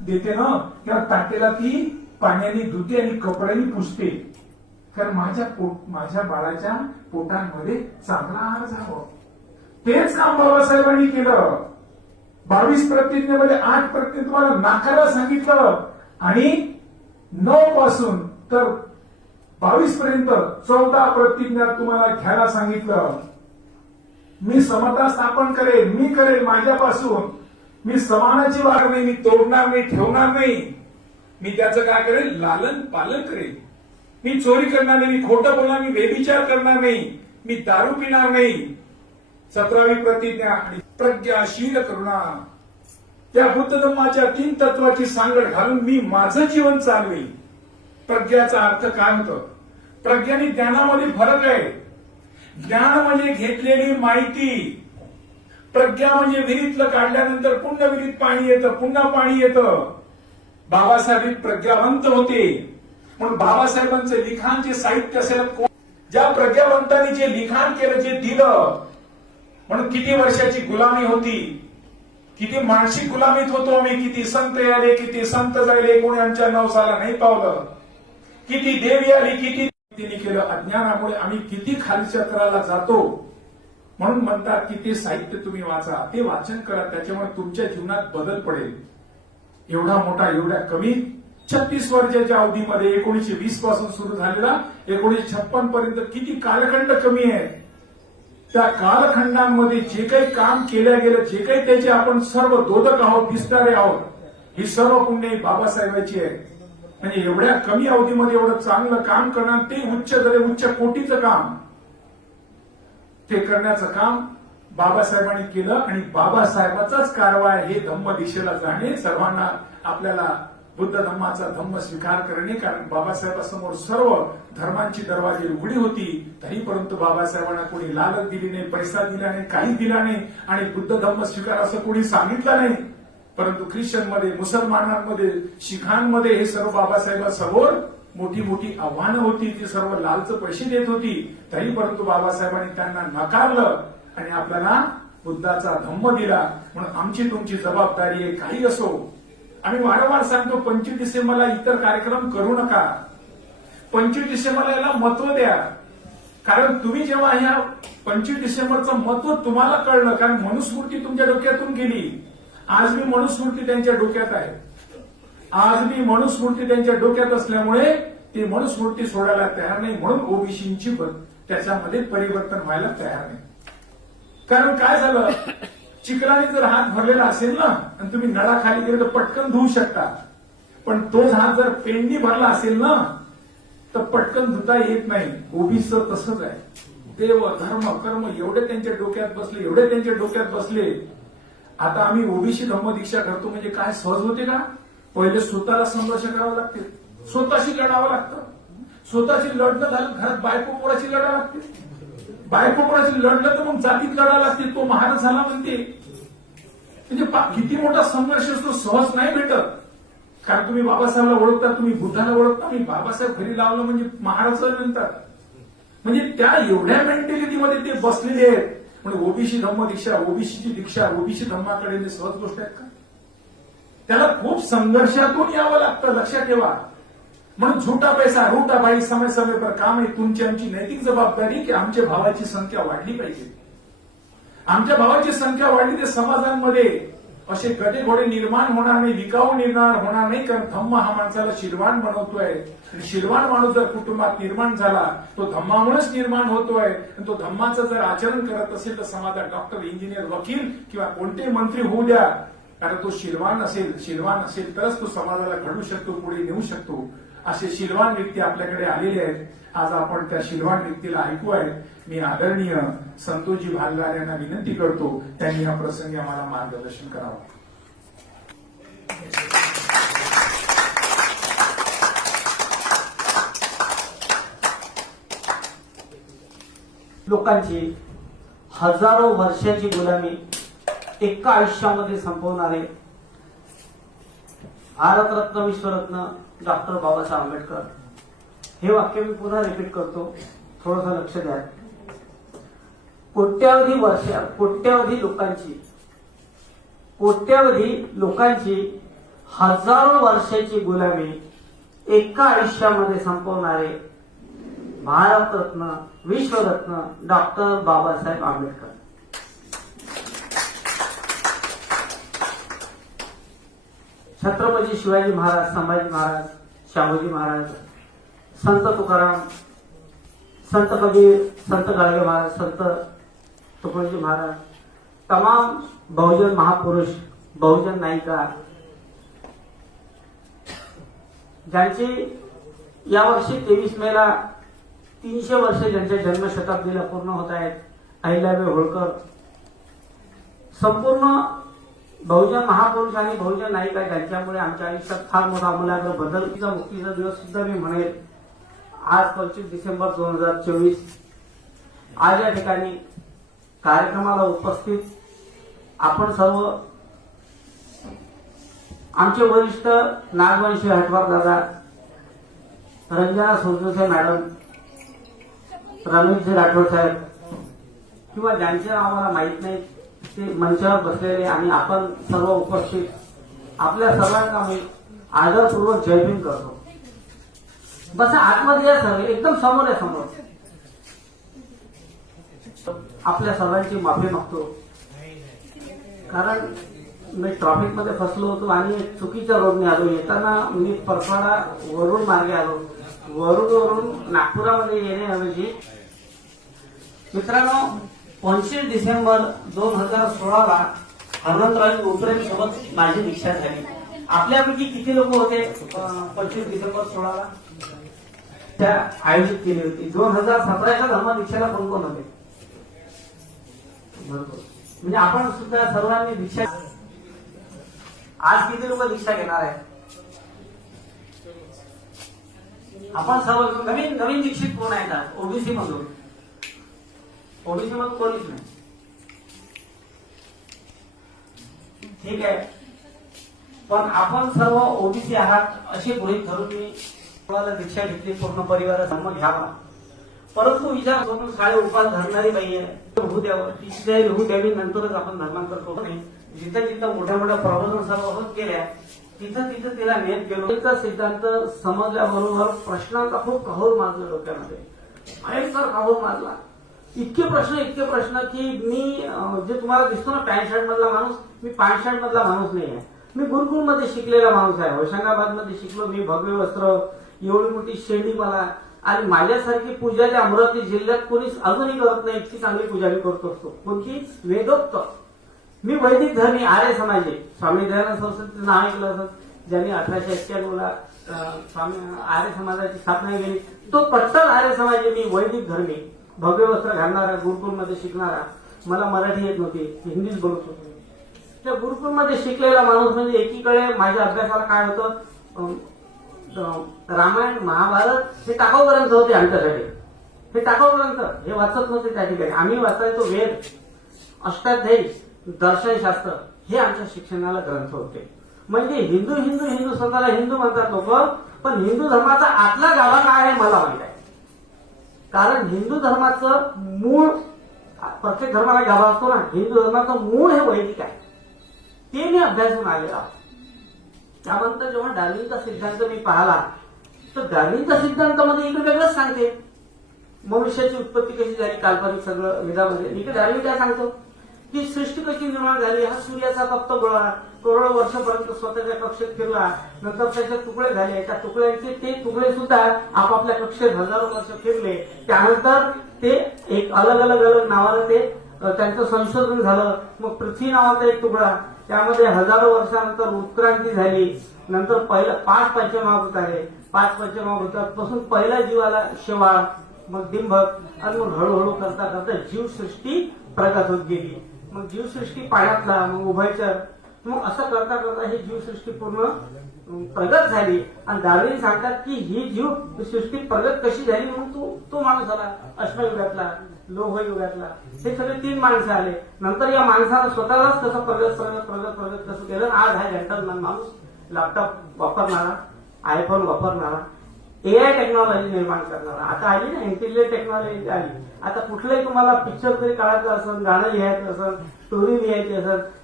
देते ना तेव्हा ताटेला ती पाण्याने धुते आणि कपड्याने पुसते, कारण माझ्या बाळाच्या पोटांमध्ये चांगला आहार जावं. तेच काम बाबासाहेबांनी केलं. 22 प्रतिज्ञेमध्ये 8 प्रतिज्ञा तुम्हाला नाकारायला सांगितलं आणि 9 पासून तर 22 पर्यंत 14 प्रतिज्ञा तुम्हाला घ्यायला सांगितलं. मी समता स्थापन करेन, मी करेन माझ्यापासून. मी समानाची वाढ नाही, मी तोडणार नाही, ठेवणार नाही. मी त्याचं काय करेन, लालन पालन करेन. मी चोरी करणार नाही, मी खोटं बोलणार, मी व्यभिचार करणार नाही, मी दारू पिणार नाही. 17वी प्रतिज्ञा आणि प्रज्ञाशील करुणा. त्या बुद्ध धम्माच्या 3 तत्वाची सांगड घालून मी माझं जीवन चालवेन. प्रज्ञाचा अर्थ काय होतं? प्रज्ञा आणि ज्ञानामध्ये फरक आहे. ज्ञान म्हणजे घेतलेली माहिती. प्रज्ञा म्हणजे विहिरीतलं काढल्यानंतर पुन्हा विहिरीत पाणी येतं, पुन्हा पाणी येतं. बाबासाहेब प्रज्ञावंत होते म्हणून बाबासाहेबांचं लिखाण जे साहित्य असेल, ज्या प्रज्ञावंतांनी जे लिखाण केलं, जे दिलं, म्हणून किती वर्षाची गुलामी होती, किती मानसिक गुलामीत होतो आम्ही. किती संत आले, किती संत जायले, कोणी आमच्या नवसाला नाही पावलं. किती देवी आली, किती तिने केलं. अज्ञानामुळे आम्ही किती खालच्या तराला जातो. म्हणून म्हणतात की ते साहित्य तुम्ही वाचा, ते वाचन करा, त्याच्यामुळे तुमच्या जीवनात बदल पडेल. एवढा मोठा, एवढ्या कमी 36 वर्षाच्या अवधीमध्ये 1920 पासून सुरू झालेला 1956 पर्यंत किती कालखंड कमी आहे. त्या कालखंडांमध्ये जे काही काम केलं गेलं, जे काही त्याचे आपण सर्व दोदक आहोत, दिसणारे आहोत, ही सर्व पुण्य बाबासाहेबांची आहे. म्हणजे एवढ्या कमी अवधीमध्ये एवढं चांगलं काम करणार, ते उच्च कोटीचं काम, ते करण्याचं काम बाबासाहेबांनी केलं. आणि बाबासाहेबाचाच कारभार हे धम्म दिशेला जाणे, सर्वांना आपल्याला बुद्ध धम्माचा धम्म स्वीकार करणे. कारण बाबासाहेबांसमोर सर्व धर्मांची दरवाजे उघडी होती, तरी परंतु बाबासाहेबांना कोणी लालच दिली नाही, पैसा दिला नाही, काही दिला नाही आणि बुद्ध धम्म स्वीकार असं कोणी सांगितलं नाही. परंतु ख्रिश्चनमध्ये, मुसलमानांमध्ये, शिखांमध्ये हे सर्व बाबासाहेबांसमोर मोठी मोठी आव्हानं होती. ती सर्व लालच पैसे देत होती, तरी परंतु बाबासाहेबांनी त्यांना नकारलं आणि आपल्याला बुद्धाचा धम्म दिला. म्हणून आमची तुमची जबाबदारी आहे. काही असो, आम्ही वारंवार सांगतो 25 डिसेंबरला इतर कार्यक्रम करू नका. 25 डिसेंबरला याला महत्व द्या. कारण तुम्ही जेव्हा ह्या 25 डिसेंबरचं महत्व तुम्हाला कळलं, कारण मनुस्मृती तुमच्या डोक्यातून गेली. आज मी मनुस्मृती त्यांच्या डोक्यात आहे. आज मी मनुस्मृती त्यांच्या डोक्यात असल्यामुळे ते मनुस्मृती सोडायला तयार नाही. म्हणून ओबीसींची त्याच्यामध्ये परिवर्तन व्हायला तयार नाही. कारण काय झालं, चिखलाने जर हात भरलेला असेल ना आणि तुम्ही नळाखाली गेले तर पटकन धुवू शकता, पण तोच हात जर पेंडी भरला असेल ना तर पटकन धुता येत नाही. ओबीसीचं तसंच आहे. देव, धर्म, कर्म एवढे त्यांच्या डोक्यात बसले, एवढे त्यांच्या डोक्यात बसले. आता आम्ही ओबीसी धम्म दीक्षा करतो म्हणजे काय सहज होते का? पहिले स्वतःला संघर्ष करावा लागते, स्वतःशी लढावं लागतं. स्वतःशी लढणं झालं, घरात बायको पोराची लढावं लागते. बायको पोराची लढलं तर मग जातीत लढावं लागते. तो महाराज झाला म्हणते. म्हणजे किती मोठा संघर्ष असतो, सहज नाही भेटत. कारण तुम्ही बाबासाहेबला ओळखता, तुम्ही बुद्धाला ओळखता, मी बाबासाहेब घरी लावलं म्हणजे महाराज नंतर. म्हणजे त्या एवढ्या मेंटॅलिटीमध्ये ते बसलेले आहेत. म्हणजे ओबीसी धम्म दीक्षा, ओबीसीची दीक्षा, ओबीसी धम्माकडे सहज गोष्ट आहेत का? त्याला खूप संघर्षातून यावं लागतं, लक्षात ठेवा. म्हणून झुटा पैसा रूटा बाई समय समय पर काम आहे. तुमची आमची नैतिक जबाबदारी की आमच्या भावाची संख्या वाढली पाहिजे. आमच्या भावाची संख्या वाढली तर समाजांमध्ये असे गटे घोडे निर्माण होणार नाही, विकाऊ निर्माण होणार नाही. कारण धम्म हा माणसाला शीलवान बनवतोय. आणि शीलवान माणूस जर कुटुंबात निर्माण झाला तो धम्मामुळेच निर्माण होतोय. आणि तो धम्माचं जर आचरण करत असेल तर समाजात डॉक्टर, इंजिनियर, वकील किंवा कोणते मंत्री होऊ द्या, कारण तो शीलवान असेल तरच तो समाजाला घडवू शकतो, पुढे नेऊ शकतो. असे शीलवान व्यक्ती आपल्याकडे आलेले आहेत. आज आपण त्या शीलवान व्यक्तीला ऐकू आहे. मी आदरणीय संतोषजी भालगार यांना विनंती करतो, त्यांनी या प्रसंगी आम्हाला मार्गदर्शन करावं. लोकांची हजारो वर्षाची गुलामी एका आयुष्यामध्ये संपवणारे भारतरत्न, विश्वरत्न डॉक्टर बाबासाहेब आंबेडकर. हे वाक्य मी पुन्हा रिपीट करतो, थोडंसं लक्ष द्या. कोट्यावधी लोकांची हजारो वर्षाची गुलामी एका आयुष्यामध्ये संपवणारे भारतरत्न विश्वरत्न डॉक्टर बाबासाहेब आंबेडकर. छत्रपती शिवाजी महाराज, संभाजी महाराज, शाहूजी महाराज, संत तुकाराम, संत कबीर, संत गाडगे महाराज, संत तुकडोजी महाराज, तमाम बहुजन महापुरुष, बहुजन नायिका ज्यांची यावर्षी 23 मेला 300 वर्षे ज्यांच्या जन्मशताब्दीला पूर्ण होत आहेत. अहिल्याबाई होळकर, संपूर्ण बहुजन महापुरुष आणि बहुजन नायिका ज्यांच्यामुळे आमच्या आयुष्यात फार मोठा आमूलाग्र बदल. मुक्तीचा दिवस सुद्धा मी म्हणेल. आज 25 डिसेंबर 2024. आज या ठिकाणी कार्यक्रमाला उपस्थित आपण सर्व, आमचे वरिष्ठ नागवंशी हटवार दादा, रंजना सोजोसे मॅडम, रमेशजी राठोड साहेब किंवा ज्यांचे नाव आम्हाला माहीत नाही ते मंचावर बसलेले आणि आपण सर्व उपस्थित, आपल्या सर्वांना मी आदरपूर्वक जय भीम करतो. बस आतमध्ये या सर्व एकदम समोर आहे, समोर. आपल्या सर्वांची माफी मागतो कारण मी ट्रॉफिक मध्ये फसलो होतो आणि चुकीच्या रोडने आलो. येताना मी परफाडा वरुड मार्गे आलो. वरुडवरून नागपुरामध्ये येण्याऐवजी मित्रांनो 25 डिसेंबर 2016 हनुमंतराव उपरेम सोबत माझी दीक्षा झाली. आपल्यापैकी किती लोक होते 25 डिसेंबर 16 त्या आयोजित केली होती? 2017च्या धर्मदीक्षेला कोण कोण होते? भरपूर. म्हणजे आपण सुद्धा सर्वांनी दीक्षा. आज किती लोक दीक्षा घेणार आहे? आपण सर्व नवीन नवीन दीक्षित कोण आहेत? ओबीसी मधून. ओबीसी मधून कोणीच नाही. ठीक आहे, पण आपण सर्व ओबीसी आहात असे गृहीत धरून मी तुम्हाला दीक्षा घेतली. पूर्ण परिवार धर्म घ्यावा, परंतु विचार करून शाळे उपास धरणारी बाई आहे, होऊ द्यावं, तिची होऊ द्यावी, नंतरच आपण धर्मांतर करू नये. जिथं जिथं मोठ्या मोठ्या प्रबोधन सर्व होत गेल्या तिथं तिथं तिला नेत गेलो. सिद्धांत समजल्याबरोबर प्रश्नांचा खूप कहोर माजला डोक्यामध्ये, भयंकर कहोर माजला. इतके प्रश्न की मी जे तुम्हाला दिसतो ना पॅन्ट शर्ट मधला माणूस, मी पॅन्ट शर्ट मधला माणूस नाही आहे. मी गुरुकुल मध्ये शिकलेला माणूस आहे. होशंगाबाद मध्ये शिकलो मी. भगवे वस्त्र, एवढी मोठी शेंडी मला, आणि माझ्यासारखी पूजा त्या अमरावती जिल्ह्यात कोणीच अजूनही करत नाही. इतकी चांगली पूजा मी करत असतो. कोणती? वेदोक्त. मी वैदिक धर्मी आर्य समाजी. स्वामी दयानंद सरस्वतीचं नाव ऐकलं असं, ज्यांनी 1891ला स्वामी आर्य समाजाची स्थापना केली. तो कट्टर आर्य समाजी. मी वैदिक धर्मी, भगवे वस्त्र घालणारा, गुरुकुलमध्ये शिकणारा. मला मराठी येत नव्हती, हिंदीच बोलत होतो. त्या गुरुकुलमध्ये शिकलेला माणूस म्हणजे एकीकडे माझ्या अभ्यासाला काय होतं, रामायण महाभारत हे टाकाऊ ग्रंथ होते आमच्यासाठी. हे टाकाऊ ग्रंथ हे वाचत नव्हते त्या ठिकाणी. आम्ही वाचायचो वेद, अष्टाध्यायी, दर्शनशास्त्र हे आमच्या शिक्षणाला ग्रंथ होते. म्हणजे हिंदू हिंदू हिंदू स्वतःला हिंदू म्हणतात लोक, पण हिंदू धर्माचा आतला गाभा काय आहे मला माहित आहे. कारण हिंदू धर्माचं मूळ, प्रत्येक धर्माला गाभा असतो ना, हिंदू धर्माचं मूळ हे वैदिक आहे. ते मी अभ्यासून आलेलो आहे. त्यानंतर जेव्हा डार्विनचा सिद्धांत मी पाहिला तर डार्विनच्या सिद्धांतामध्ये इकडे वेगळंच सांगते. मनुष्याची उत्पत्ती कशी झाली, काल्पनिक सगळं वेदामध्ये. इकडे डार्विन काय सांगतो की सृष्टी कशी निर्माण झाली. हा सूर्याचा तप्त गोळा करोडो वर्षापर्यंत स्वतःच्या कक्षेत फिरला, नंतर त्याचे तुकडे झाले. त्या तुकड्यांचे ते तुकडे सुद्धा आपापल्या कक्षेत हजारो वर्ष फिरले. त्यानंतर ते एक अलग अलग अलग नावानं ते त्यांचं संशोधन झालं. मग पृथ्वी नावाचा एक तुकडा, त्यामध्ये हजारो वर्षानंतर उत्क्रांती झाली. नंतर पहिलं 5 पंचमहाभूत आले. 5 पंचमहाभूतापासून पहिल्या जीवाला शेवाळ, मग डिंभक, आणि मग हळूहळू करता करता जीवसृष्टी प्रगत होत गेली. मग जीवसृष्टी पाण्यातला, मग उभयचर, मग असं करता करता ही जीवसृष्टी पूर्ण प्रगत झाली. आणि डार्विन सांगतात की ही जीवसृष्टी प्रगत कशी झाली. म्हणून तो माणूस आला अश्मयुगातला, लोहयुगातला. हे सगळे 3 माणसं आले. नंतर या माणसानं स्वतःलाच कसं प्रगत प्रगत प्रगत प्रगत कसं केलं. आज हा जंटलमॅन माणूस लॅपटॉप वापरणारा, आयफोन वापरणारा, एआय टेक्नॉलॉजी निर्माण करणारा. आता आली ना इंटेलिजंट टेक्नॉलॉजी आली. आता कुठलंही तुम्हाला पिक्चर तरी काढायचं असेल, गाणं लिहायचं असेल, स्टोरी लिहायची असेल,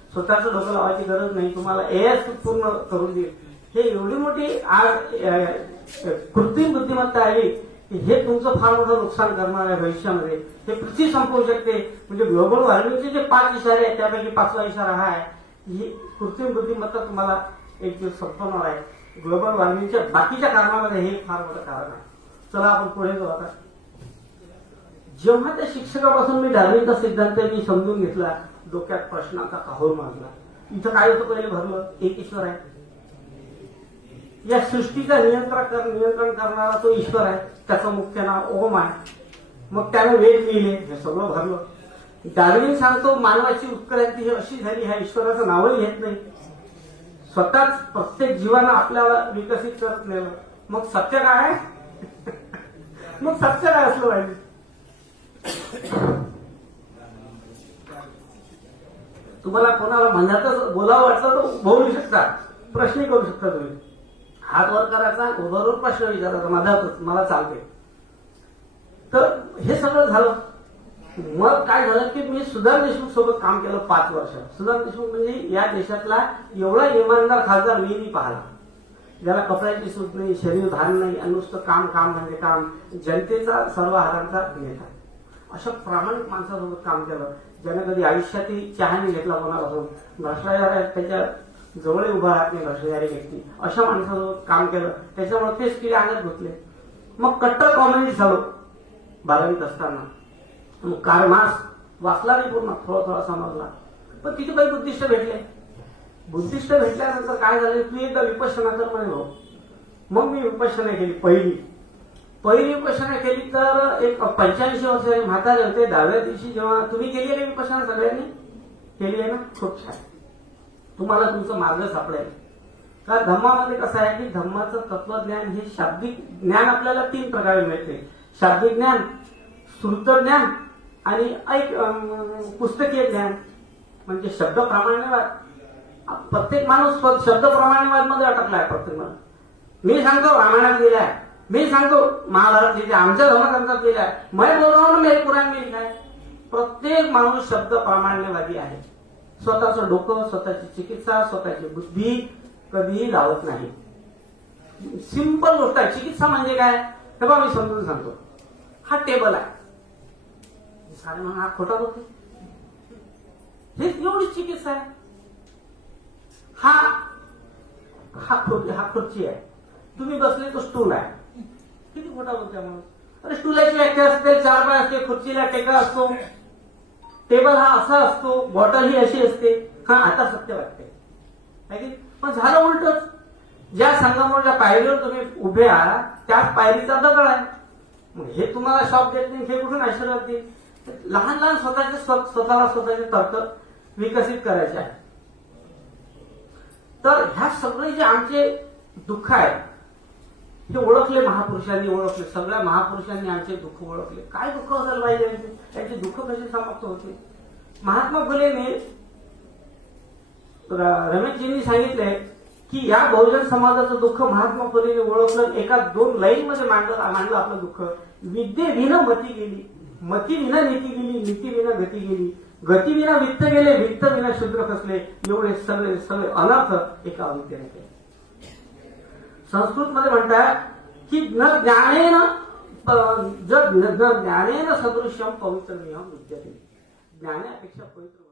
स्वतःचं डोकं लावायची गरज नाही, तुम्हाला एआय पूर्ण करून देईल. हे एवढी मोठी आज कृत्रिम बुद्धिमत्ता आली की हे तुमचं फार मोठं नुकसान करणार आहे भविष्यामध्ये. हे पृथ्वी संपवू शकते. म्हणजे ग्लोबल वॉर्मिंगचे जे 5 इशारे आहेत त्यापैकी 5वा इशारा हा आहे. ही कृत्रिम बुद्धिमत्ता तुम्हाला एक दिवस संपवणार आहे. ग्लोबल वॉर्मिंगच्या बाकीच्या कारणामध्ये हे फार मोठं कारण आहे. चला आपण पुढे जाऊ आता. जेव्हा त्या शिक्षकापासून मी डार्विनचा सिद्धांत मी समजून घेतला, डोक्यात प्रश्नाचा काहोर मारला. इथं काय होतं पहिले भरलं, एक ईश्वर आहे. या सृष्टीचा नियंत्रण करणारा तो ईश्वर आहे. त्याचं मुख्य नाव ओम आहे. मग त्याने वेद लिहिले, हे सगळं भरलं. डार्विन सांगतो मानवाची उत्क्रांती ही अशी झाली, ह्या ईश्वराचं नावही घेत नाही, स्वतःच प्रत्येक जीवानं आपल्याला विकसित करत नेलं. मग सत्य काय आहे? मग सत्य काय असलं पाहिजे? तुम्हाला कोणाला मनातच बोलावं वाटलं तर बोलू शकता, प्रश्न करू शकता. तुम्ही हात वर करायचा, उभारून प्रश्न विचारायचा, मधातच मला चालते. तर हे सगळं झालं. मग काय झालं की मी सुधार देशमुख सोबत काम केलं 5 वर्ष. सुधार देशमुख म्हणजे या देशातला एवढा इमानदार खासदार मी पाहिला, ज्याला कपड्याची सूट नाही, शरीर धारण नाही, नुसतं काम काम म्हणजे काम, जनतेचा सर्व हातांचा नेता. अशा प्रामाणिक माणसासोबत काम केलं, ज्याने कधी आयुष्यातही चहा नाही घेतला कोणापासून. भ्रष्टाचार त्याच्या जवळ उभा राहत नाही भ्रष्टाचारी व्यक्ती. अशा माणसासोबत काम केलं, त्याच्यामुळे तेच किडे अंगात घुसले. मग कट्टर कॉम्युनिस्ट झालो 12वीत असताना. मग कार्ल मार्क्स वाचला नाही पूर्ण, थोडा थोडा समजला. पण तिथे काही बुद्धिस्ट भेटले. बुद्धिस्ट भेटल्यानंतर काय झालं, तू एकदा विपश्यना कर म्हणे भाऊ. मग मी विपश्यना केली. पहिली विपश्यना केली तर एक 85 वर्षाचे म्हातारे होते. 10व्या दिवशी जेव्हा तुम्ही केली आहे विपश्यना, सगळ्यांनी केली आहे ना, खूप छान. तुम्हाला तुमचं मार्ग सापडेल. कारण धम्मामध्ये कसं आहे की धम्माचं तत्वज्ञान हे शाब्दिक ज्ञान आपल्याला 3 प्रकारे मिळते. शाब्दिक ज्ञान, श्रुत ज्ञान आणि पुस्तकीय ज्ञान. म्हणजे शब्द प्रामाण्यवाद. प्रत्येक माणूस शब्द प्रामाण्यवाद मध्ये अटकला आहे. प्रत्येक माणूस मी सांगतो रामायणात लिहिलाय, मी सांगतो महाभारत लिहिले, आमच्या धर्मग्रंथात लिहिलाय, मैं बोल रहा हूं मेरे कुरान में लिखा है. प्रत्येक माणूस शब्द प्रामाण्यवादी आहे. स्वतःचं डोकं, स्वतःची चिकित्सा, स्वतःची बुद्धी कधीही लावत नाही. सिंपल गोष्ट आहे. चिकित्सा म्हणजे काय हे बघा मी समजून सांगतो. हा टेबल आहे, सारे म्हणून हा खोटा होतो, हे एवढीच चिकित्सा आहे. हा खुर्ची आहे, तुम्ही बसले तो स्टूल आहे, किती खोटा बोलतोय माणूस. अरे स्टूलाची व्याख्या असते, 4 पाय असते, खुर्चीला टेका असतो, टेबल हा असा असतो, बॉटल ही अशी असते. हा आता सत्य वाटते. पण झालं उलटच. ज्या संगमावरच्या पायरीवर तुम्ही उभे आहात त्याच पायरीचा दगड आहे. मग हे तुम्हाला शॉप देत नाही, हे कुठून आशीर्वाद देईल? लहान लहान स्वतःचे तर्क विकसित करायचे आहे. तर ह्या सगळे जे आमचे दुःख आहे हे ओळखले महापुरुषांनी, ओळखले. सगळ्या महापुरुषांनी आमचे दुःख ओळखले. काय दुःख असायला पाहिजे त्यांचे दुःख कसे समाप्त होते? महात्मा फुलेने, रमेशजींनी सांगितले की या बहुजन समाजाचं दुःख महात्मा फुलेने ओळखलं, एका 2 लाईन मध्ये मांडलं आपलं दुःख. विद्येविना मती गेली, मती विना नीती गेली, नीती विना गती गेली, गती विना वित्त गेले, वित्त विना शूद्र खचले. एवढे सगळे अनर्थ एका अविद्येने केले. संस्कृत मध्ये म्हणतात की न ज्ञानेन सदृश्यम पवित्र नियम विद्यते. ज्ञानापेक्षा पवित्र